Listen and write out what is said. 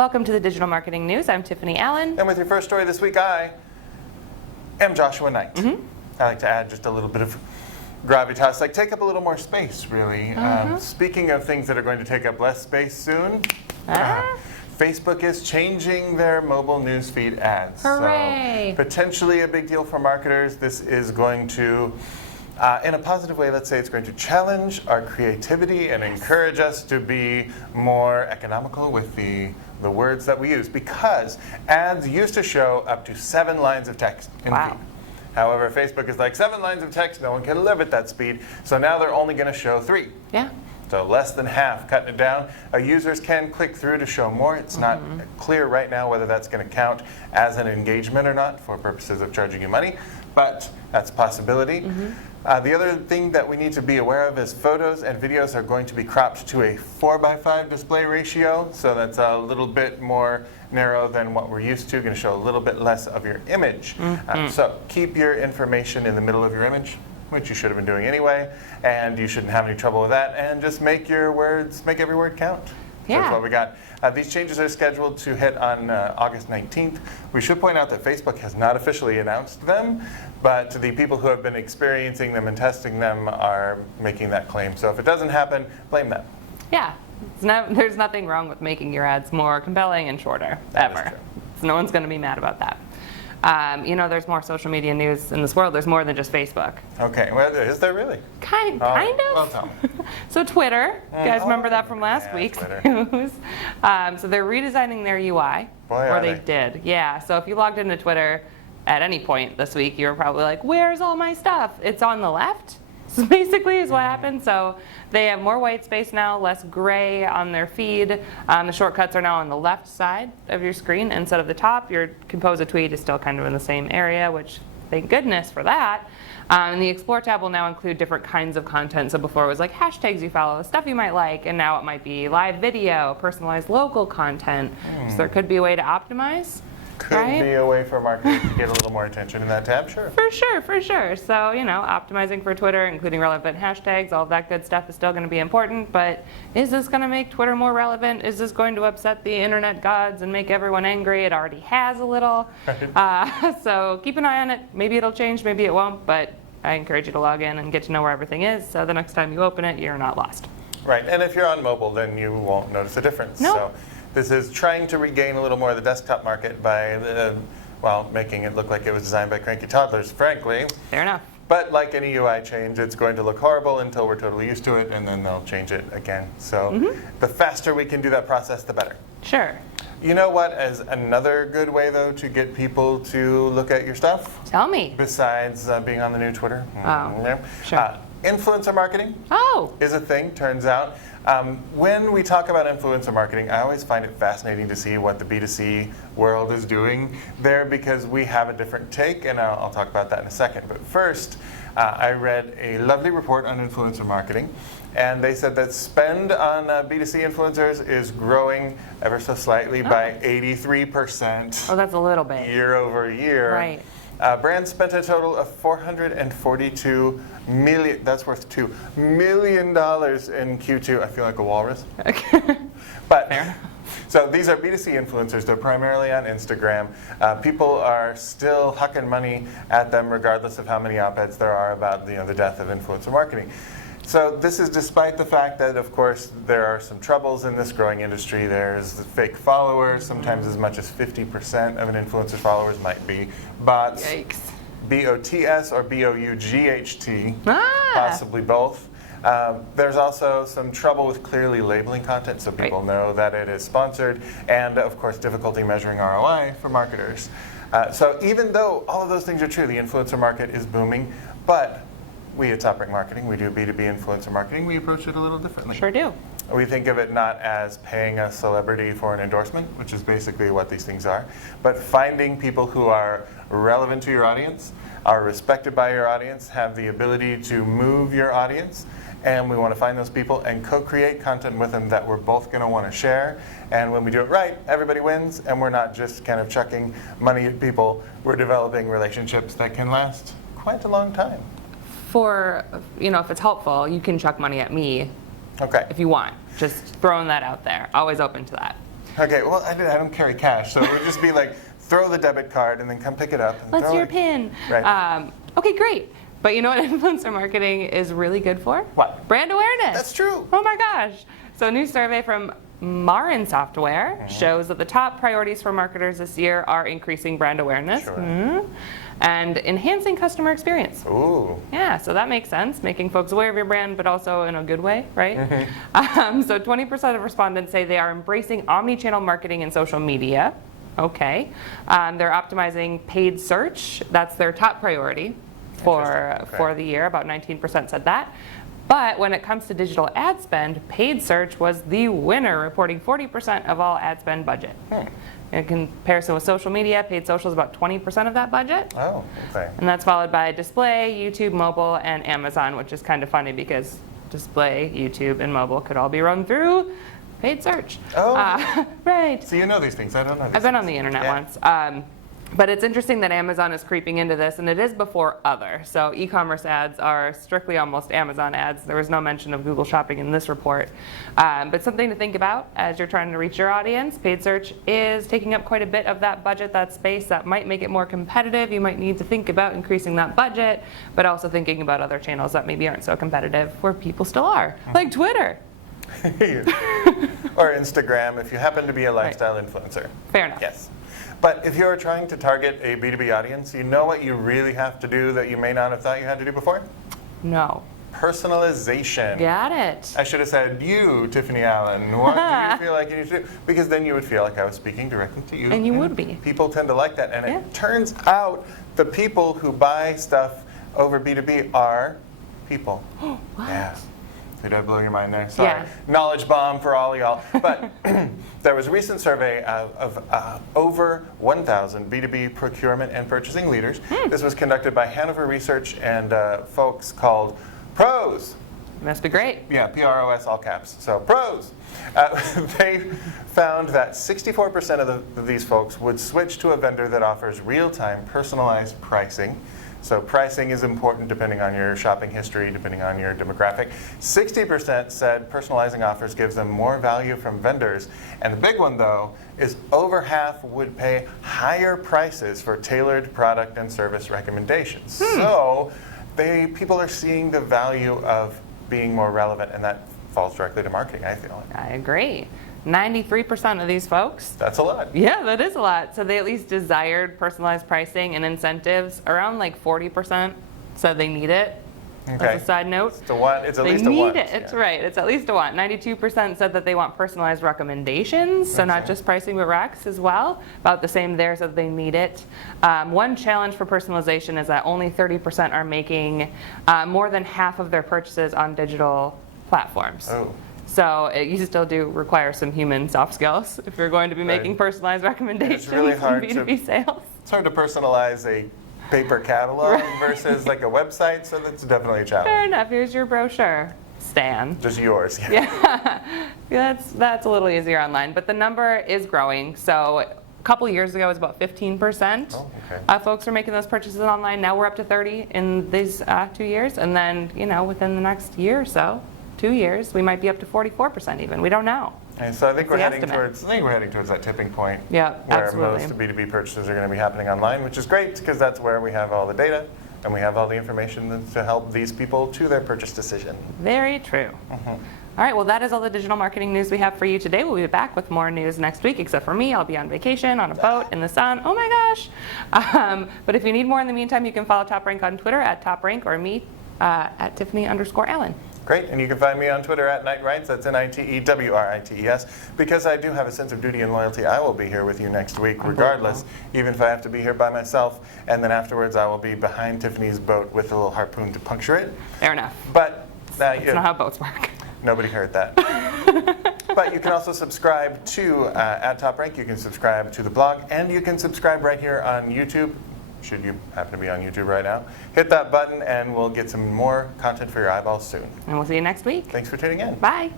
Welcome to the Digital Marketing News. I'm Tiffani Allen. And with your first story this week, I am Joshua Nite. I like to add just a little bit of gravitas, like take up a little more space, really. Speaking of things that are going to take up less space soon, Facebook is changing their mobile newsfeed ads. Hooray! So potentially a big deal for marketers. This is going to, in a positive way, let's say it's going to challenge our creativity and encourage us to be more economical with the words that we use, because ads used to show up to 7 lines of text in feed. However, Facebook is like 7 lines of text, no one can live at that speed, so now they're only going to show 3. Yeah. So less than half, cutting it down. Users can click through to show more. It's not clear right now whether that's going to count as an engagement or not for purposes of charging you money, but that's a possibility. The other thing that we need to be aware of is photos and videos are going to be cropped to a 4:5 display ratio, so that's a little bit more narrow than what we're used to, going to show a little bit less of your image. So keep your information in the middle of your image, which you should have been doing anyway, and you shouldn't have any trouble with that, and just make your words, make every word count. Yeah. That's what we got. These changes are scheduled to hit on August 19th. We should point out that Facebook has not officially announced them, but the people who have been experiencing them and testing them are making that claim. So if it doesn't happen, blame them. Yeah. There's nothing wrong with making your ads more compelling and shorter, ever. So no one's going to be mad about that. You know, there's more social media news in this world. There's more than just Facebook. Okay, well, is there really? Kind Well, of. tell me. So Twitter, you guys remember that from last week's Twitter. news. So they're redesigning their UI. Boy, or are they did. Yeah, so if you logged into Twitter at any point this week, you were probably like, where's all my stuff? It's on the left. So basically is what happened. So they have more white space now, less gray on their feed. The shortcuts are now on the left side of your screen instead of the top. Your compose a tweet is still kind of in the same area, which thank goodness for that. And the Explore tab will now include different kinds of content. So before it was like hashtags you follow, stuff you might like, and now it might be live video, personalized local content. So there could be a way to optimize. Could be a way for marketers to get a little more attention in that tab, sure. For sure, for sure. So, you know, optimizing for Twitter, including relevant hashtags, all of that good stuff is still going to be important, but is this going to make Twitter more relevant? Is this going to upset the internet gods and make everyone angry? It already has a little. So keep an eye on it. Maybe it'll change, maybe it won't, but I encourage you to log in and get to know where everything is, so the next time you open it, you're not lost. Right, and if you're on mobile, then you won't notice a difference. Nope. So this is trying to regain a little more of the desktop market by, making it look like it was designed by cranky toddlers, frankly. Fair enough. But like any UI change, it's going to look horrible until we're totally used to it, and then they'll change it again. So the faster we can do that process, the better. Sure. You know what is another good way, though, to get people to look at your stuff? Tell me. Besides being on the new Twitter? Sure. Influencer marketing is a thing, turns out. When we talk about influencer marketing, I always find it fascinating to see what the B2C world is doing there, because we have a different take, and I'll talk about that in a second. But first, I read a lovely report on influencer marketing, and they said that spend on B2C influencers is growing ever so slightly by 83%. Oh, that's a little bit. Year over year. Right. Brands spent a total of $442 million. That's worth $2 million in Q2. I feel like a walrus. But so these are B2C influencers. They're primarily on Instagram. People are still hucking money at them, regardless of how many op-eds there are about the death of influencer marketing. So this is despite the fact that, of course, there are some troubles in this growing industry. There's fake followers. Sometimes as much as 50% of an influencer's followers might be bots. Yikes. B-O-T-S or B-O-U-G-H-T, possibly both. There's also some trouble with clearly labeling content, so people know that it is sponsored, and of course difficulty measuring ROI for marketers. So even though all of those things are true, the influencer market is booming, but we at TopRank Marketing, we do B2B influencer marketing, we approach it a little differently. Sure do. We think of it not as paying a celebrity for an endorsement, which is basically what these things are, but finding people who are relevant to your audience, are respected by your audience, have the ability to move your audience, and we want to find those people and co-create content with them that we're both going to want to share. And when we do it right, everybody wins, and we're not just kind of chucking money at people. We're developing relationships that can last quite a long time. For, if it's helpful, you can chuck money at me Okay. if you want. Just throwing that out there. Always open to that. Okay, well, I don't carry cash, so it would just be like, throw the debit card and then come pick it up. And What's throw your it. PIN? Right. Okay, great. But you know what influencer marketing is really good for? What? Brand awareness. That's true. Oh my gosh. So a new survey from Marin Software shows that the top priorities for marketers this year are increasing brand awareness and enhancing customer experience. Ooh. Yeah, so that makes sense, making folks aware of your brand, but also in a good way, right? So 20% of respondents say they are embracing omni-channel marketing and social media. Okay. They're optimizing paid search. That's their top priority for the year. About 19% said that. But when it comes to digital ad spend, paid search was the winner, reporting 40% of all ad spend budget. In comparison with social media, paid social is about 20% of that budget. Oh, okay. And that's followed by display, YouTube, mobile, and Amazon, which is kind of funny because display, YouTube, and mobile could all be run through paid search. Oh. Right. So you know these things. I don't know these I've been on things. the internet Yeah. once. But it's interesting that Amazon is creeping into this, and it is before other. So e-commerce ads are strictly almost Amazon ads. There was no mention of Google Shopping in this report. But something to think about as you're trying to reach your audience. Paid search is taking up quite a bit of that budget, that space. That might make it more competitive. You might need to think about increasing that budget, but also thinking about other channels that maybe aren't so competitive, where people still are, like Twitter. Or Instagram, if you happen to be a lifestyle influencer. Fair enough. Yes. But if you're trying to target a B2B audience, you know what you really have to do that you may not have thought you had to do before? No. Personalization. Got it. I should have said, you, Tiffani Allen, what do you feel like you need to do? Because then you would feel like I was speaking directly to you. And you would be. People tend to like that. And Yeah. it turns out the people who buy stuff over B2B are people. What? Yeah. Did I blow your mind there? Sorry. Yeah. Knowledge bomb for all y'all. But there was a recent survey of over 1,000 B2B procurement and purchasing leaders. This was conducted by Hanover Research and folks called Pros. Must be great. Yeah, PROS, all caps. So pros. They found that 64% of these folks would switch to a vendor that offers real-time personalized pricing. So pricing is important depending on your shopping history, depending on your demographic. 60% said personalizing offers gives them more value from vendors. And the big one, though, is over half would pay higher prices for tailored product and service recommendations. So people are seeing the value of being more relevant, and that falls directly to marketing, I feel. I agree. 93% of these folks. That's a lot. Yeah, that is a lot. So they at least desired personalized pricing and incentives. Around like 40% said they need it. Okay. As a side note. It's a want. It's at They least a want. need it. It's Yeah. right. It's at least a want. 92% said that they want personalized recommendations. So not just pricing, but recs as well. About the same there, so they need it. One challenge for personalization is that only 30% are making more than half of their purchases on digital platforms. Oh. So you still do require some human soft skills if you're going to be making Right. personalized recommendations really hard in to- B2B sales. It's hard to personalize a paper catalog versus like a website, so that's definitely a challenge. Fair enough. Here's your brochure, Stan. Just yours. Yeah, that's a little easier online, but the number is growing. So a couple years ago, it was about 15%. Oh, okay. Folks are making those purchases online. Now we're up to 30 in these 2 years, and then within the next year or so, 2 years, we might be up to 44% even. We don't know. And so I think we're the heading estimate. towards that tipping point. Yeah, where absolutely. most B2B purchases are going to be happening online, which is great because that's where we have all the data and we have all the information to help these people to their purchase decision. Very true. All right, well, that is all the digital marketing news we have for you today. We'll be back with more news next week, except for me. I'll be on vacation on a boat in the sun. Oh my gosh. But if you need more in the meantime, you can follow TopRank on Twitter at TopRank or me at Tiffani_Allen. Great, and you can find me on Twitter at NiteWrites, that's NITEWRITES. Because I do have a sense of duty and loyalty, I will be here with you next week regardless, even if I have to be here by myself, and then afterwards I will be behind Tiffany's boat with a little harpoon to puncture it. Fair enough. But That's not how boats work. nobody heard that. But you can also subscribe to at TopRank, you can subscribe to the blog, and you can subscribe right here on YouTube. Should you happen to be on YouTube right now, hit that button and we'll get some more content for your eyeballs soon. And we'll see you next week. Thanks for tuning in. Bye.